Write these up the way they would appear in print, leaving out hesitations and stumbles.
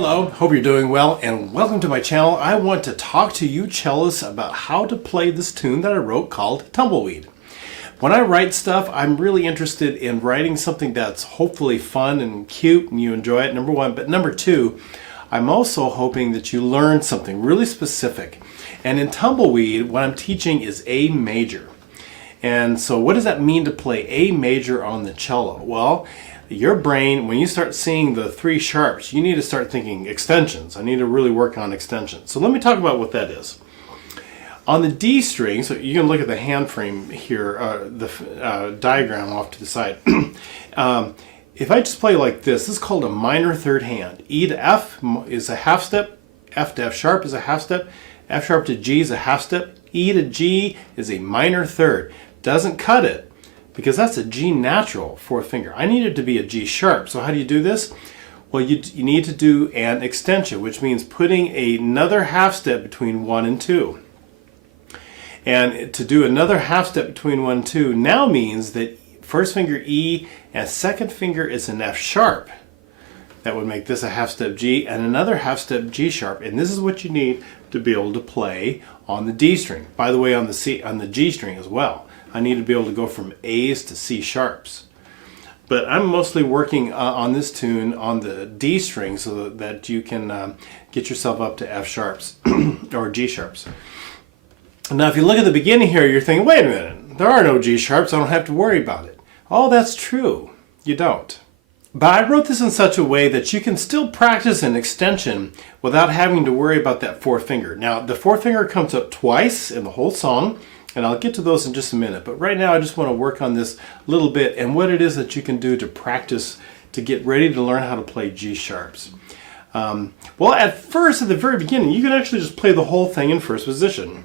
Hello, hope you're doing well and welcome to my channel. I want to talk to you cellists about how to play this tune that I wrote called Tumbleweed. When I write stuff, I'm really interested in writing something that's hopefully fun and cute and you enjoy it, number one. But number two, I'm also hoping that you learn something really specific. And in Tumbleweed, what I'm teaching is A major. And so what does that mean to play A major on the cello? Well, your brain, when you start seeing the three sharps, you need to start thinking extensions. I need to really work on extensions. So let me talk about what that is. On the D string, so you can look at the hand frame here, the diagram off to the side. If I just play like this is called a minor third hand. E to F is a half step, F to F sharp is a half step, F sharp to G is a half step, E to G is a minor third. Doesn't cut it, because that's a G natural fourth finger. I need it to be a G sharp. So how do you do this? Well, you need to do an extension, which means putting another half step between 1 and 2. And to do another half step between 1 and 2 now means that first finger E and second finger is an F sharp. That would make this a half step G and another half step G sharp. And this is what you need to be able to play on the D string. By the way, on the G string as well. I need to be able to go from A's to C sharps. But I'm mostly working on this tune on the D string so that you can get yourself up to F sharps or G sharps. Now if you look at the beginning here, you're thinking, wait a minute, there are no G sharps, I don't have to worry about it. Oh, that's true, you don't. But I wrote this in such a way that you can still practice an extension without having to worry about that fourth finger. Now the fourth finger comes up twice in the whole song, and I'll get to those in just a minute. But right now I just want to work on this a little bit and what it is that you can do to practice to get ready to learn how to play G sharps. Well, at first, at the very beginning, you can actually just play the whole thing in first position.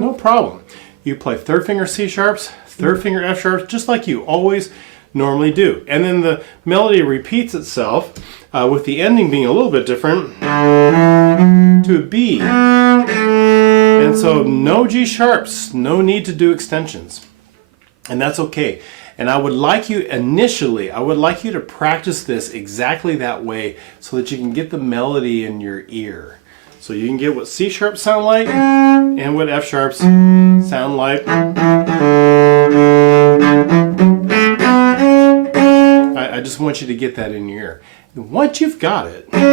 No problem. You play third finger C sharps, third finger F sharps, just like you always normally do. And then the melody repeats itself with the ending being a little bit different to a B. And so no G sharps, no need to do extensions. And that's okay. And I would like you initially, I would like you to practice this exactly that way so that you can get the melody in your ear. So you can get what C sharps sound like and what F sharps sound like. I just want you to get that in your ear. And once you've got it, because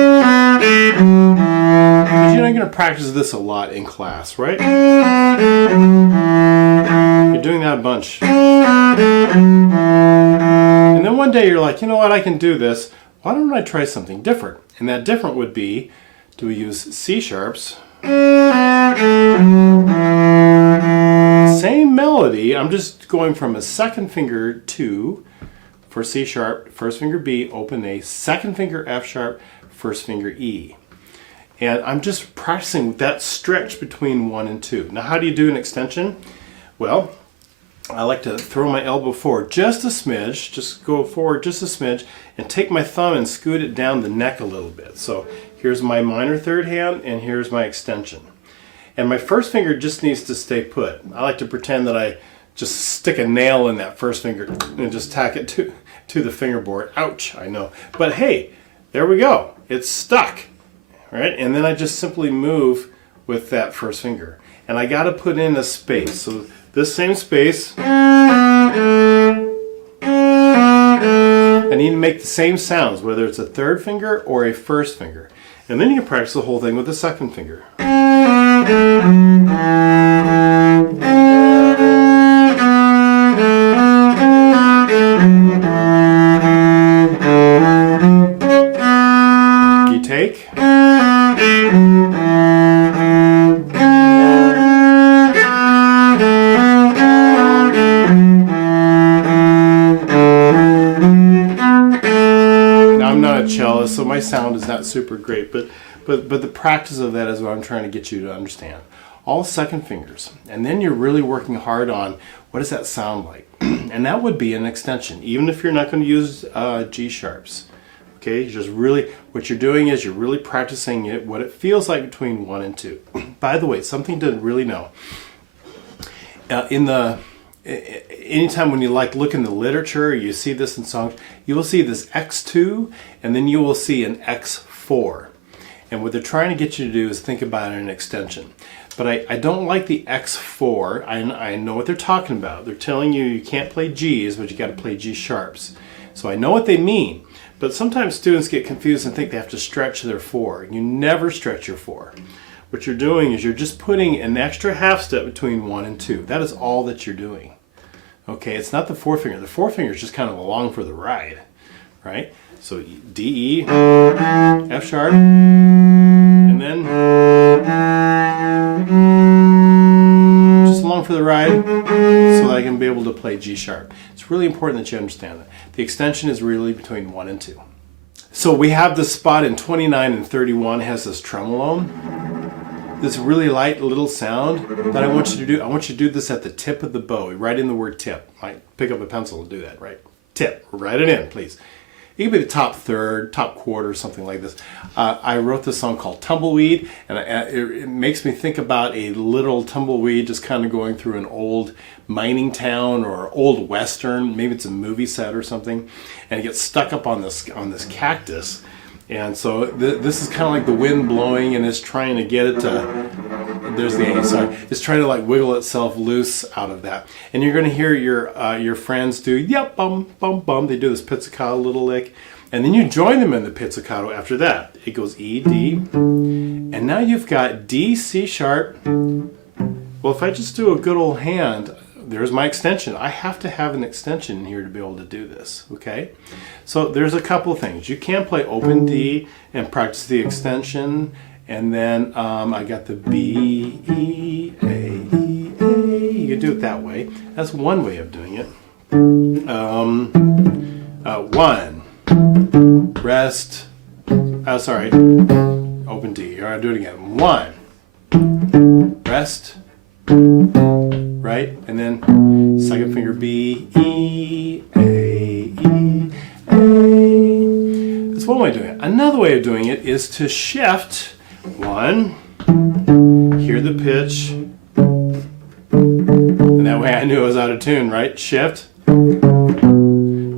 you're not going to practice this a lot in class, right? You're doing that a bunch. And then one day you're like, you know what, I can do this. Why don't I try something different? And that different would be to use C sharps. Same melody, I'm just going from a second finger 2 for C sharp, first finger B, open A, second finger F sharp, first finger E. And I'm just practicing that stretch between 1 and 2. Now how do you do an extension? Well, I like to throw my elbow forward just a smidge, just go forward just a smidge, and take my thumb and scoot it down the neck a little bit. So here's my minor third hand and here's my extension. And my first finger just needs to stay put. I like to pretend that I just stick a nail in that first finger and just tack it to the fingerboard. Ouch, I know. But hey, there we go. It's stuck, right? And then I just simply move with that first finger. And I got to put in a space. So this same space, I need to make the same sounds, whether it's a third finger or a first finger. And then you can practice the whole thing with the second finger. You take. Cellist, so my sound is not super great, but the practice of that is what I'm trying to get you to understand. All second fingers, and then you're really working hard on what does that sound like, and that would be an extension, even if you're not going to use G sharps. Okay, just really, what you're doing is you're really practicing it, what it feels like between 1 and 2. By the way, something to really know. Anytime when you look in the literature, you see this in songs, you will see this X2 and then you will see an X4. And what they're trying to get you to do is think about an extension. But I don't like the X4. I know what they're talking about. They're telling you can't play G's, but you got to play G sharps. So I know what they mean. But sometimes students get confused and think they have to stretch their 4. You never stretch your 4. What you're doing is you're just putting an extra half step between 1 and 2. That is all that you're doing. Okay, it's not the forefinger. The forefinger is just kind of along for the ride, right? So D, E, F sharp, and then just along for the ride so that I can be able to play G sharp. It's really important that you understand that. The extension is really between 1 and 2. So we have this spot in 29 and 31 has this tremolo. This really light little sound that I want you to do. I want you to do this at the tip of the bow. Write in the word tip. Might pick up a pencil and do that, right? Tip. Write it in, please. It could be the top third, top quarter, something like this. I wrote this song called Tumbleweed, and it makes me think about a little tumbleweed just kind of going through an old mining town or old western. Maybe it's a movie set or something, and it gets stuck up on this cactus. And so this is kind of like the wind blowing, and it's trying to get it to, there's the A, sorry. It's trying to like wiggle itself loose out of that. And you're going to hear your friends do, yep, bum, bum, bum. They do this pizzicato little lick. And then you join them in the pizzicato after that. It goes E, D. And now you've got D, C sharp. Well, if I just do a good old hand, there's my extension. I have to have an extension in here to be able to do this, okay? So there's a couple things. You can play open D and practice the extension, and then I got the B, E, A, E, A. You can do it that way. That's one way of doing it. 1, rest, sorry, open D. All right, do it again. 1, rest, right, and then second finger B, E, A, E, A. That's one way of doing it. Another way of doing it is to shift. 1, hear the pitch, and that way I knew I was out of tune, right? Shift. You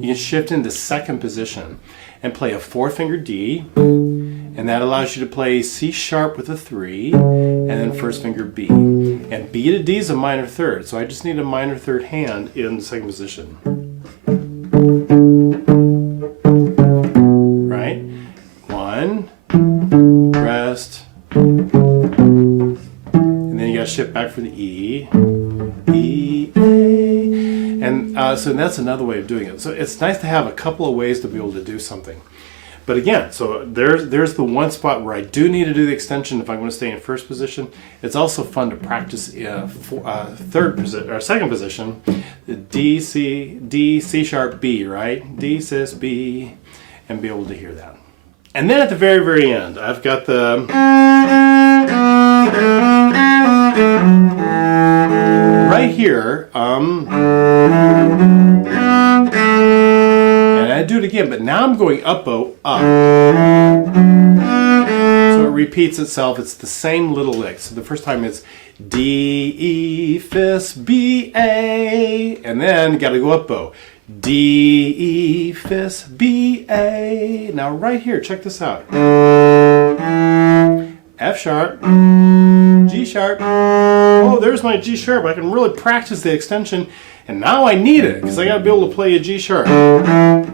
can shift into second position and play a 4-finger D, and that allows you to play C sharp with a 3, and then first finger B. And B to D is a minor third, so I just need a minor third hand in the second position. Right? 1, rest, and then you got to shift back for the E, E, A, and so that's another way of doing it. So it's nice to have a couple of ways to be able to do something. But again, so there's the one spot where I do need to do the extension if I'm going to stay in first position. It's also fun to practice third position or second position, D, C sharp, B, right? D, cis, B, and be able to hear that. And then at the very, very end, I've got the right here. And I do it again, but now I'm going up, bow, up. So it repeats itself. It's the same little lick. So the first time it's D, E, Fis, B, A. And then you got to go up, bow. D, E, Fis, B, A. Now right here, check this out. F sharp, G sharp. Oh, there's my G sharp. I can really practice the extension. And now I need it because I got to be able to play a G sharp. There's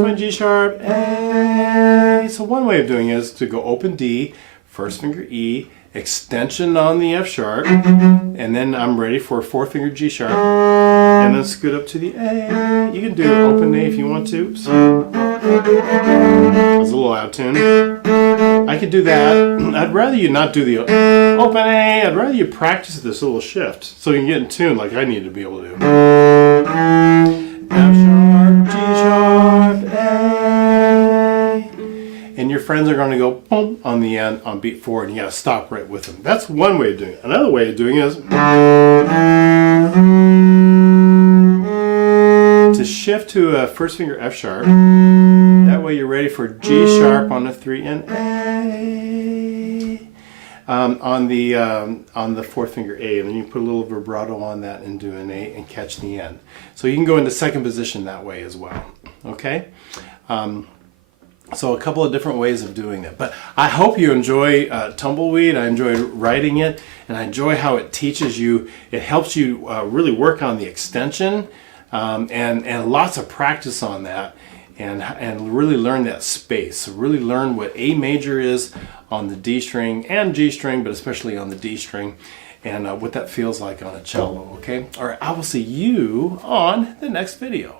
my G sharp, A. So one way of doing it is to go open D, first finger E, extension on the F sharp, and then I'm ready for a 4-finger G sharp, and then scoot up to the A. You can do open A if you want to. Oops. That's a little out of tune. I could do that. I'd rather you not do the open A. I'd rather you practice this little shift so you can get in tune like I need to be able to. F sharp, G sharp, A. And your friends are going to go boom on the end on beat 4, and you got to stop right with them. That's one way of doing it. Another way of doing it is to shift to a first finger F sharp. That way you're ready for G sharp on the 3 and A on the fourth finger A, and then you put a little vibrato on that and do an A and catch the end. So you can go into second position that way as well. Okay. So a couple of different ways of doing that. But I hope you enjoy Tumbleweed. I enjoy writing it, and I enjoy how it teaches you. It helps you really work on the extension and lots of practice on that, and really learn that space. So really learn what A major is on the D string and G string, but especially on the D string, and what that feels like on a cello. Okay? All right, I will see you on the next video.